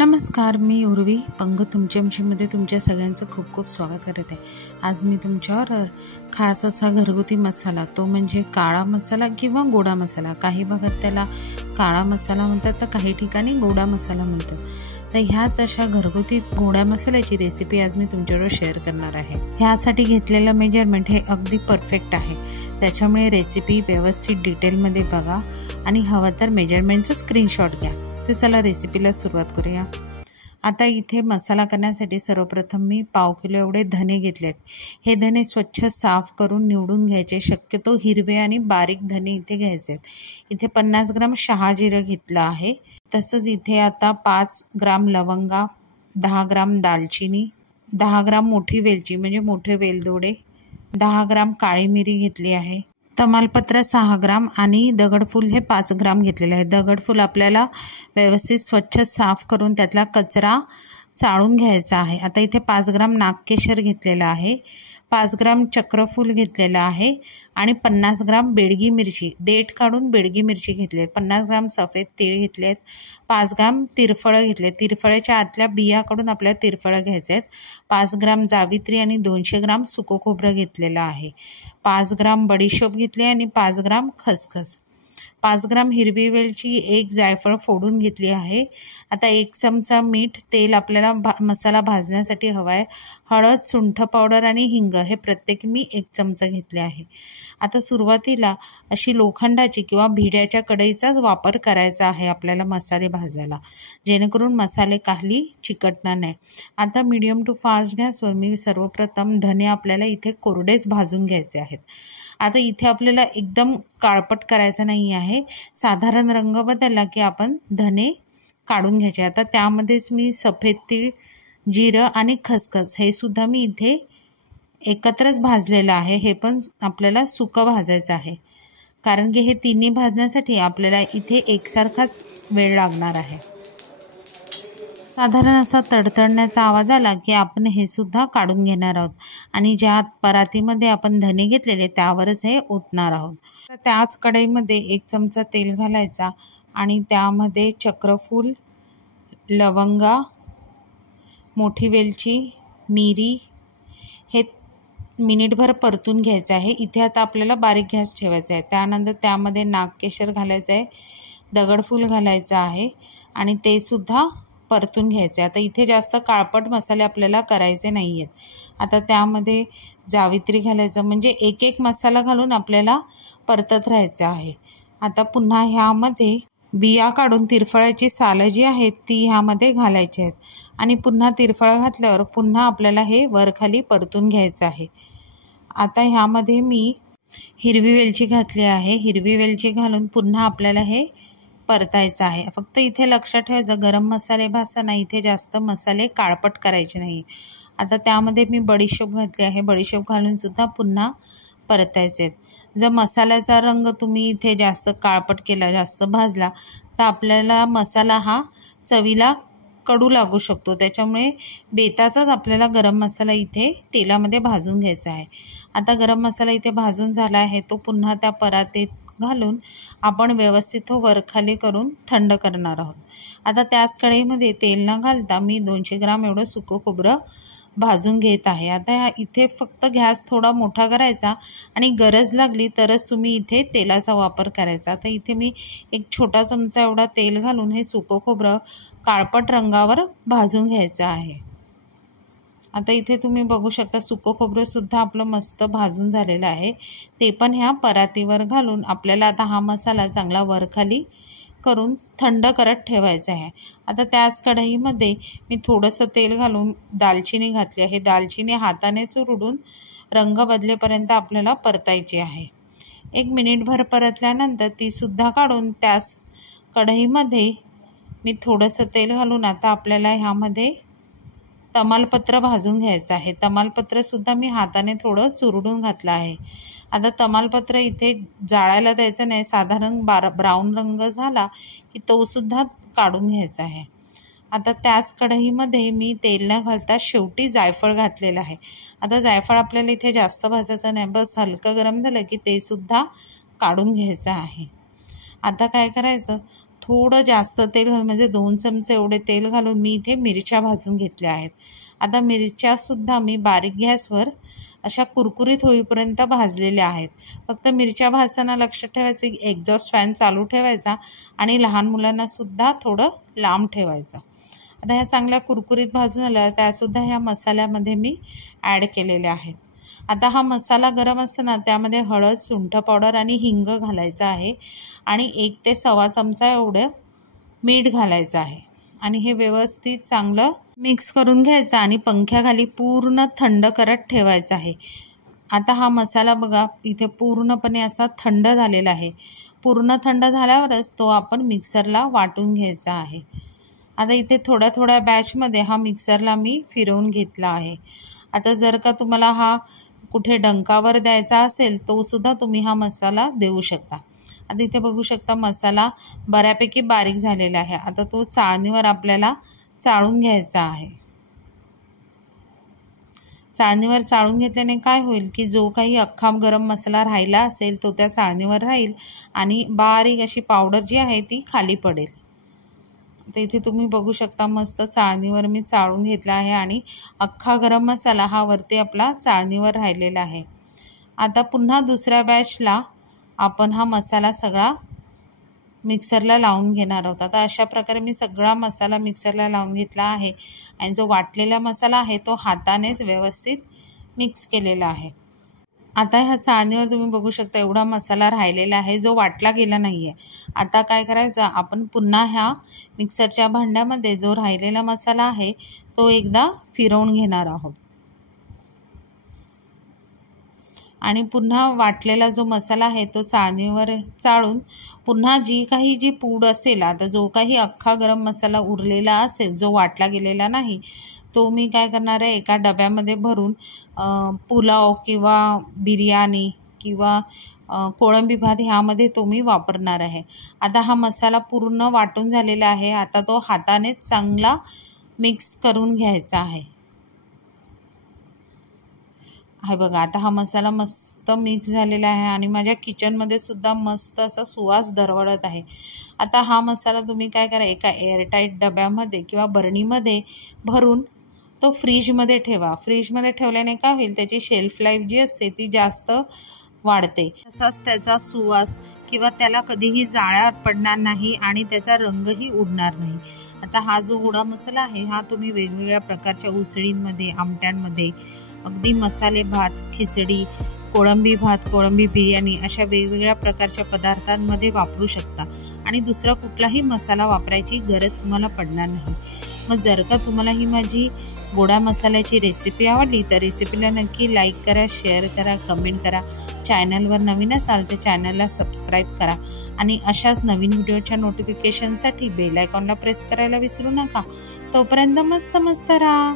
नमस्कार, मी उर्वी पंग तुमच्यामध्ये तुमच्या सगळ्यांचं खूप खूप स्वागत करत आहे। आज मी तुमच्यावर खास असा घरगुती मसाला, तो म्हणजे काळा मसाला किंवा गोडा मसाला। काही भागात त्याला काळा मसाला म्हणतात तर काही ठिकाणी गोडा मसाला म्हणतात। तर ह्याच अशा घरगुती गोडा मसाल्याची रेसिपी आज मी तुमच्याबरोबर शेअर करणार आहे। ह्यासाठी घेतलेलं मेजरमेंट हे अगदी परफेक्ट आहे, त्याच्यामुळे रेसिपी व्यवस्थित डिटेलमध्ये बघा आणि हवं तर मेजरमेंटचं स्क्रीनशॉट घ्या। तर चला रेसिपीला सुरुवात करूया। आता इथे मसाला करण्यासाठी सर्वप्रथम मी पाव किलो एवढे धने घेतलेत। हे धने स्वच्छ साफ करून निवडून घ्यायचे, शक्यतो हिरवे आणि बारीक धने इथे घ्यायचे। इथे 50 ग्राम शहाजिरं घेतलं आहे। तसंच इथे आता 5 ग्राम लवंगा, 10 ग्राम दालचिनी, 10 ग्राम मोठी वेलची म्हणजे मोठे वेलदोडे, 10 ग्राम काळी मिरी घेतली आहे, तमालपत्र 6 ग्राम आणि दगडफूल हे 5 ग्राम घेतलेले आहे। दगडफूल आपल्याला व्यवस्थित स्वच्छ साफ करून त्यातला कचरा चाळून घ्यायचा आहे। आता इथे 5 ग्राम नागकेशर घेतलेला आहे, 5 ग्राम चक्रफूल घेतलेलं आहे आणि 50 ग्राम बेडगी मिरची, देठ काढून बेडगी मिरची घेतली आहे, 50 ग्राम सफेद तीळ घेतले आहेत, 5 ग्राम तिरफळं घेतले, तिरफळ्याच्या आतल्या बिया काढून आपल्याला तिरफळं घ्यायचे आहेत, 5 ग्राम जावित्री आणि 200 ग्राम सुकं खोबरं घेतलेलं आहे, 5 ग्राम बडीशोप घेतली आणि 5 ग्राम खसखस, 5 ग्राम हिरवी वेलची, 1 जायफळ फोडून घेतली आहे। आता 1 चमचा मीठ, तेल आपल्याला मसाला भाजण्यासाठी हवा आहे, हळद, सुंठ पावडर आणि हिंग हे प्रत्येक मी 1 चमचा घेतले आहे। आता सुरुवातीला अशी लोखंडाची किंवा भिड्याच्या कढईचाच वापर करायचा आहे आपल्याला मसाले भाजायला, जेणेकरून मसाले काही चिकटणार नाही। आता मीडियम टू फास्ट गॅसवर मी सर्वप्रथम धने आपल्याला इथे कोरडेच भाजून घ्यायचे आहेत। आता इथे आपल्याला एकदम काळपट करायचं नाही आहे, साधारण रंग बदलला की आपण धने काढून घ्यायचे। आता त्यामध्येच मी सफेद तीळ, जिरं आणि खसखस हे सुद्धा मी इथे एकत्रच भाजलेलं आहे। हे पण आपल्याला सुकं भाजायचं आहे, कारण की हे तिन्ही भाजण्यासाठी आपल्याला इथे एकसारखाच वेळ लागणार आहे। साधारण असा तडतडण्याचा आवाज आला की आपण हे सुद्धा काढून घेणार आहोत आणि ज्या परातीमध्ये आपण धने घेतलेले त्यावरच हे ओतणार आहोत। तर त्याच कढईमध्ये 1 चमचा तेल घालायचा आणि त्यामध्ये चक्रफूल, लवंगा, मोठी वेलची, मिरी हे मिनिटभर परतून घ्यायचं आहे। इथे आता आपल्याला बारीक गॅस ठेवायचा आहे। त्यानंतर त्यामध्ये नागकेशर घालायचं आहे, दगडफूल घालायचं आहे आणि ते सुद्धा परतून घ्यायचे। आता इथे जास्त काळपट मसाले आपल्याला करायचे नाही आहेत। आता त्यामध्ये जावित्री घालायचं, म्हणजे एक एक मसाला घालून आपल्याला परतत राहायचं आहे। आता पुन्हा ह्यामध्ये बिया काढून तिरफळाची सालं जी आहेत ती ह्यामध्ये घालायची आहेत आणि पुन्हा तिरफळं घातल्यावर पुन्हा आपल्याला हे वरखाली परतून घ्यायचं आहे। आता ह्यामध्ये मी हिरवी वेलची घातली आहे, हिरवी वेलची घालून पुन्हा आपल्याला हे परतायचं आहे। फक्त इथे लक्षात ठेवायचं, गरम मसाले भाजताना इथे जास्त मसाले काळपट करायचे नाही। आता त्यामध्ये मी बडीशोप घातली आहे, बडीशोप घालून सुद्धा पुन्हा परतायचे आहेत। जर मसाल्याचा रंग तुम्ही इथे जास्त काळपट केला, जास्त भाजला तर आपल्याला मसाला हा चवीला कडू लागू शकतो, त्याच्यामुळे बेताचाच आपल्याला गरम मसाला इथे तेलामध्ये भाजून घ्यायचा आहे। आता गरम मसाला इथे भाजून झाला आहे, तो पुन्हा त्या परातीत घालून आपण व्यवस्थित तो वरखाली करून थंड करणार आहोत। आता त्याच कढईमध्ये तेल न घालता मी 200 ग्राम एवढं सुकं खोबरं भाजून घेत आहे। आता इथे फक्त गॅस थोडा मोठा करायचा आणि गरज लागली तरच तुम्ही इथे तेलाचा वापर करायचा। तर इथे मी 1 छोटा चमचा एवढा तेल घालून हे सुकं खोबरं काळपट रंगावर भाजून घ्यायचं आहे। आता इथे तुम्ही बघू शकता सुकं खोबरं सुद्धा आपलं मस्त भाजून झालेलं आहे, ते पण ह्या परातीवर घालून आपल्याला आता हा मसाला चांगला वरखाली करून थंड करत ठेवायचा आहे। आता त्याच कढईमध्ये मी थोडंसं तेल घालून दालचिनी घातली आहे, दालचिनी हाताने चुरडून रंग बदलेपर्यंत आपल्याला परतायची आहे। 1 मिनिटभर परतल्यानंतर ती सुद्धा काढून त्याच कढईमध्ये मी थोडंसं तेल घालून आता आपल्याला ह्यामध्ये तमालपत्र भाजून घ्यायचं आहे। तमालपत्र सुद्धा मी हाताने थोडं चुरडून घातलं आहे। आता तमालपत्र इथे जाळायला द्यायचं नाही, साधारण ब्राऊन रंग झाला की तो सुद्धा काढून घ्यायचा आहे। आता त्याच कढईमध्ये मी तेल न घालता शेवटी जायफळ घातलेलं आहे। आता जायफळ आपल्याला इथे जास्त भाजायचं नाही, बस हलकं गरम झालं की ते सुद्धा काढून घ्यायचं आहे। आता काय करायचं, थोडं जास्त तेल म्हणजे 2 चमचे एवढे तेल घालून मी इथे मिरच्या भाजून घेतल्या आहेत। आता मिरच्यासुद्धा मी बारीक गॅसवर अशा कुरकुरीत होईपर्यंत भाजलेल्या आहेत। फक्त मिरच्या भाजताना लक्षात ठेवायचं की एक्झॉस्ट फॅन चालू ठेवायचा आणि लहान मुलांनासुद्धा थोडं लांब ठेवायचं। आता ह्या चांगल्या कुरकुरीत भाजून आल्या, त्यासुद्धा ह्या मसाल्यामध्ये मी ॲड केलेल्या आहेत। आता हा मसाला गरम असताना त्यामध्ये हळद, सुंठ पावडर आणि हिंग घालायचं आहे आणि 1 ते सव्वा चमचा एवढं मीठ घालायचं आहे आणि हे व्यवस्थित चांगलं मिक्स करून घ्यायचं आणि पंख्याखाली पूर्ण थंड करत ठेवायचं आहे। आता हा मसाला बघा इथे पूर्णपणे असा थंड झालेला आहे। पूर्ण थंड झाल्यावरच तो आपण मिक्सरला वाटून घ्यायचा आहे। आता इथे थोड्या थोड्या बॅचमध्ये हा मिक्सरला मी फिरवून घेतला आहे। आता जर का तुम्हाला हा कुठे डंकावर द्यायचा असेल तो सुद्धा तुम्ही हा मसाला देऊ शकता। आता इथे बघू शकता मसाला बऱ्यापैकी बारीक झालेला आहे। आता तो चाळणीवर आपल्याला चाळून घ्यायचा आहे। चाळणीवर चाळून घेतल्याने काय होईल की जो काही अख्खा गरम मसाला राहिला असेल तो त्या चाळणीवर राहील आणि बारीक अशी पावडर जी आहे ती खाली पडेल। आता इथे तुम्ही बघू शकता मस्त चाळणीवर मी चाळून घेतला आहे आणि अख्खा गरम मसाला हा वरती आपला चाळणीवर राहिलेला आहे। आता पुन्हा दुसऱ्या बॅचला आपण हा मसाला सगळा मिक्सरला लावून घेणार आहोत। आता अशा प्रकारे मी सगळा मसाला मिक्सरला लावून घेतला आहे आणि जो वाटलेला मसाला आहे तो हातानेच व्यवस्थित मिक्स केलेला आहे। आता ह्या चाळणीवर तुम्ही बघू शकता एवढा मसाला राहिलेला आहे जो वाटला गेला नाही आहे। आता काय करायचं, आपण पुन्हा ह्या मिक्सरच्या भांड्यामध्ये जो राहिलेला मसाला आहे तो एकदा फिरवून घेणार आहोत आणि पुन्हा वाटलेला जो मसाला आहे तो चाळणीवर चाळून पुन्हा जी पूड असेल, आता जो काही अख्खा गरम मसाला उरलेला असेल जो वाटला गेलेला नाही तो मी काय करणार आहे एका डब्यामध्ये भरून पुलाव किंवा बिर्याणी किंवा कोळंबी भात ह्यामध्ये तो मी वापरणार आहे। आता हा मसाला पूर्ण वाटून झालेला आहे। आता तो हाताने चांगला मिक्स करून घ्यायचा आहे। आहे बघा आता हा मसाला मस्त मिक्स झालेला आहे आणि माझ्या किचनमध्ये सुद्धा मस्त असा सुवास दरवळत आहे। आता हा मसाला तुम्ही काय करा एका एअरटाईट डब्यामध्ये किंवा बरणीमध्ये भरून तो फ्रीजमध्ये ठेवा। फ्रीजमध्ये ठेवल्याने काय होईल त्याची शेल्फ लाईफ जी असते ती जास्त वाढते, तसाच त्याचा सुवास किंवा त्याला कधीही जाळ्या पडणार नाही आणि त्याचा रंगही उडणार नाही। आता हा जो गोडा मसाला आहे हा तुम्ही वेगवेगळ्या प्रकारच्या उसळींमध्ये, आमट्यांमध्ये, अगदी मसाले भात, खिचडी, कोळंबी भात, कोळंबी बिर्याणी अशा वेगवेगळ्या प्रकारच्या पदार्थांमध्ये वापरू शकता आणि दुसरा कुठलाही मसाला वापरायची गरज तुम्हाला पडणार नाही। मग जर का तुम्हाला ही माझी गोडा मसाल्याची रेसिपी आवडली तर रेसिपीला नक्की लाईक करा, शेअर करा, कमेंट करा। चॅनलवर नवीन असाल तर चॅनलला सबस्क्राईब करा आणि अशाच नवीन व्हिडिओच्या नोटिफिकेशनसाठी बेल आयकॉनला प्रेस करायला विसरू नका। तोपर्यंत मस्त मस्त राहा।